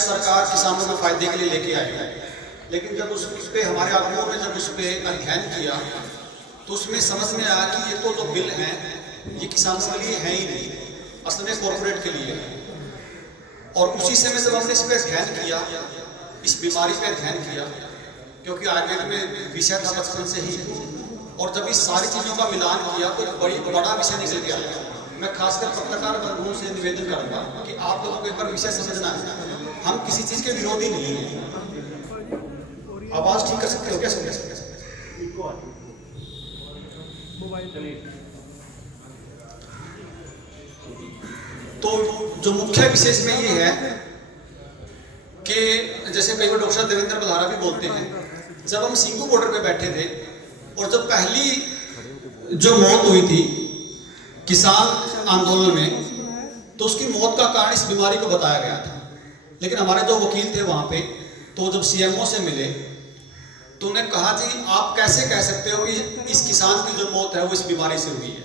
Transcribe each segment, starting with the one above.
कि सरकार किसानों के फायदे के लिए लेके आई है, लेकिन जब उस पे हमारे आदमियों ने जब उस पर अध्ययन किया तो उसमें समझ में आया कि ये तो जो बिल है ये किसानों के लिए है ही नहीं, असल में कॉर्पोरेट के लिए है। और उसी समय जब हमने इस पर अध्ययन किया, इस बीमारी पे अध्ययन किया, क्योंकि आयुर्वेद में विषय था बचपन से ही, और जब इस सारी चीज़ों का मिलान किया तो बड़ा विषय निकल के आया। मैं खासकर पत्रकार वर्गों से निवेदन करूंगा कि आप लोगों को एक बार विषय समझना है, हम किसी चीज़ के विरोधी नहीं हैं। आवाज़ ठीक कर सकते हो क्या? समझ सकते? तो जो मुख्य विशेष में ये है कि जैसे कई बार डॉक्टर देवेंद्र बधारा भी बोलते हैं, जब हम सिंगू बॉर्डर पे बैठे थे और जब पहली जो मौत हुई थी किसान आंदोलन में, तो उसकी मौत का कारण इस बीमारी को बताया गया था। लेकिन हमारे जो वकील थे वहाँ पे, तो जब सीएमओ से मिले तो उन्हें कहा जी आप कैसे कह सकते हो कि इस किसान की जो मौत है वो इस बीमारी से हुई है?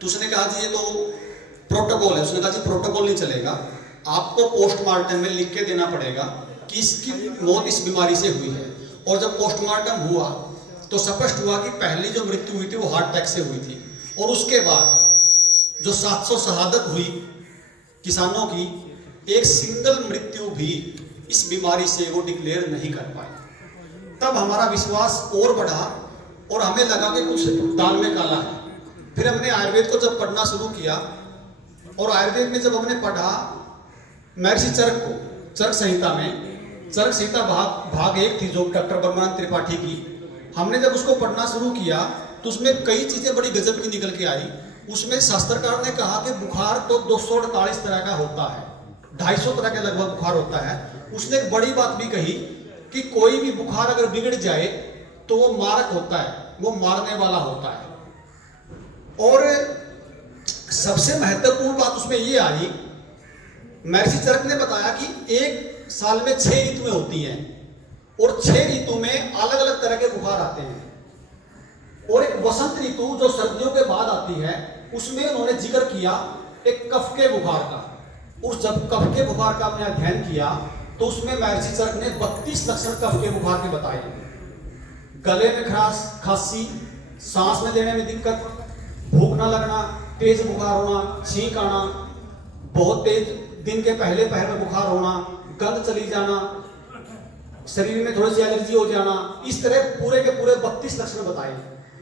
तो उसने कहा जी ये तो प्रोटोकॉल है। उसने कहा जी प्रोटोकॉल नहीं चलेगा, आपको पोस्टमार्टम में लिख के देना पड़ेगा कि इसकी मौत इस बीमारी से हुई है। और जब पोस्टमार्टम हुआ तो स्पष्ट हुआ कि पहली जो मृत्यु हुई थी वो हार्ट अटैक से हुई थी, और उसके बाद जो 700 शहादत हुई किसानों की, एक सिंगल मृत्यु भी इस बीमारी से वो डिक्लेयर नहीं कर पाए। तब हमारा विश्वास और बढ़ा और हमें लगा कि कुछ दाल में काला है। फिर हमने आयुर्वेद को जब पढ़ना शुरू किया, और आयुर्वेद में जब हमने पढ़ा महर्षि चरक को, चरक संहिता में, चरक संहिता भाग 1 थी जो डॉक्टर ब्रह्मानंद त्रिपाठी की, हमने जब उसको पढ़ना शुरू किया तो उसमें कई चीजें बड़ी गजब की निकल के आई। उसमें शास्त्रकार ने कहा कि बुखार तो 248 तरह का होता है, 250 तरह के लगभग बुखार होता है। उसने एक बड़ी बात भी कही कि कोई भी बुखार अगर बिगड़ जाए तो वो मारक होता है, वो मारने वाला होता है। और सबसे महत्वपूर्ण बात उसमें ये आई, महर्षि चरक ने बताया कि एक साल में 6 ऋतुएं होती हैं, और 6 ऋतु में अलग अलग तरह के बुखार आते हैं। और एक वसंत ऋतु जो सर्दियों के बाद आती है, उसमें उन्होंने जिक्र किया एक कफ के बुखार का। उस जब कफ के बुखार का हमने अध्ययन किया तो उसमें महर्षि चरक ने 32 लक्षण कफ के बुखार के बताए। गले में खराश, खांसी, सांस में लेने में दिक्कत, भूख न लगना, तेज बुखार होना, छींक आना, बहुत तेज दिन के पहले पहर में बुखार होना, गंध चली जाना, शरीर में थोड़ी सी एलर्जी हो जाना, इस तरह पूरे के पूरे 32 लक्षण बताए।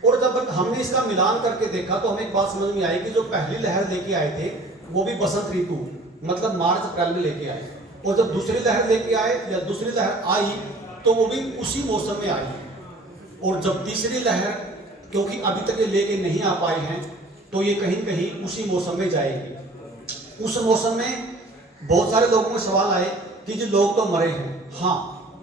और जब हमने इसका मिलान करके देखा तो हमें एक बात समझ में आई कि जो पहली लहर लेके आए थे वो भी बसंत ऋतु मतलब मार्च अप्रैल में लेके आए, और जब दूसरी लहर लेके आए या दूसरी लहर आई तो वो भी उसी मौसम में आई। और जब तीसरी लहर, क्योंकि अभी तक ये लेके नहीं आ पाए हैं, तो ये कहीं कहीं उसी मौसम में जाएगी। उस मौसम में बहुत सारे लोगों को सवाल आए कि जो लोग तो मरे हैं। हाँ,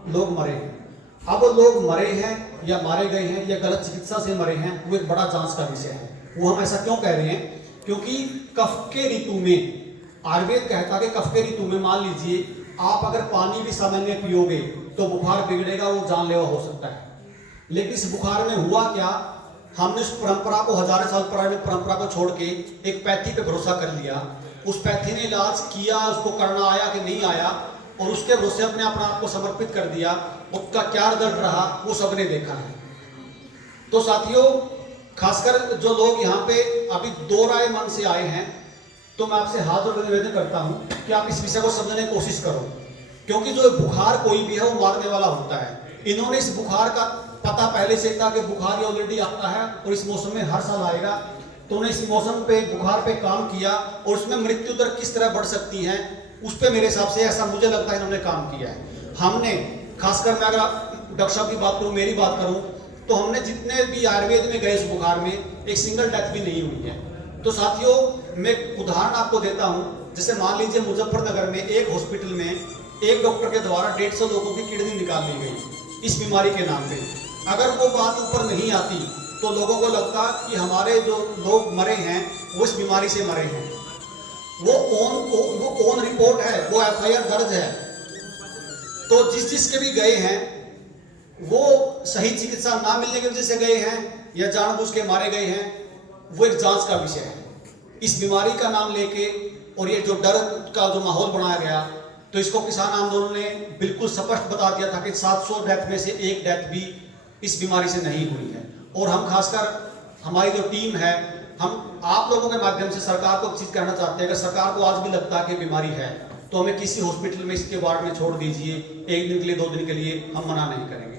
लोग मरे हैं। अब लोग मरे हैं या मारे गए हैं या गलत चिकित्सा से मरे हैं, वो एक बड़ा जांच का विषय है। वो हम ऐसा क्यों कह रहे हैं? क्योंकि कफ के ऋतु में आयुर्वेद कहता है कि कफ के ऋतु में मान लीजिए आप अगर पानी भी सामान्य पियोगे तो बुखार बिगड़ेगा, वो जानलेवा हो सकता है। लेकिन इस बुखार में हुआ क्या, हमने उस परंपरा को, हजारों साल पुरानी परंपरा को छोड़ के एक पैथी पे भरोसा कर लिया। उस पैथी ने इलाज किया, उसको करना आया कि नहीं आया, और उसके भरोसे अपने अपना आप को समर्पित कर दिया। उसका क्या दर्द रहा वो सबने देखा है। तो साथियों, खासकर जो लोग यहाँ पे अभी दो राय मन से आए हैं, तो मैं आपसे हाथ जोड़ निवेदन करता हूँ कि आप इस विषय को समझने की कोशिश करो, क्योंकि जो बुखार कोई भी है वो मारने वाला होता है। इन्होंने इस बुखार का पता पहले से था कि बुखार ऑलरेडी आता है और इस मौसम में हर साल आएगा, तो उन्होंने इस मौसम पे बुखार पे काम किया, और उसमें मृत्यु दर किस तरह बढ़ सकती है उस पर मेरे हिसाब से, ऐसा मुझे लगता है, इन्होंने काम किया है। हमने खासकर, मैं अगर डॉक्टर साहब की बात करूँ, मेरी बात करूँ, तो हमने जितने भी आयुर्वेद में गए इस बुखार में एक सिंगल डेथ भी नहीं हुई है। तो साथियों, मैं उदाहरण आपको देता हूँ। जैसे मान लीजिए मुजफ्फरनगर में एक हॉस्पिटल में एक डॉक्टर के द्वारा 150 लोगों की किडनी निकाल ली गई इस बीमारी के नाम पे। अगर वो बात ऊपर नहीं आती तो लोगों को लगता कि हमारे जो लोग मरे हैं वो इस बीमारी से मरे हैं। वो ऑन रिपोर्ट है, वो एफआईआर दर्ज है। तो जिसके भी गए हैं वो सही चिकित्सा ना मिलने की वजह से गए हैं या जानबूझ के मारे गए हैं, वो एक जांच का विषय है। इस बीमारी का नाम लेके और ये जो डर का जो माहौल बनाया गया, तो इसको किसान आंदोलन ने बिल्कुल स्पष्ट बता दिया था कि 700 डेथ में से एक डेथ भी इस बीमारी से नहीं हुई है। और हम खासकर हमारी जो टीम है, हम आप लोगों के माध्यम से सरकार को एक चीज कहना चाहते हैं, अगर सरकार को आज भी लगता है कि बीमारी है तो हमें किसी हॉस्पिटल में इसके वार्ड में छोड़ दीजिए, 1 दिन के लिए 2 दिन के लिए, हम मना नहीं करेंगे।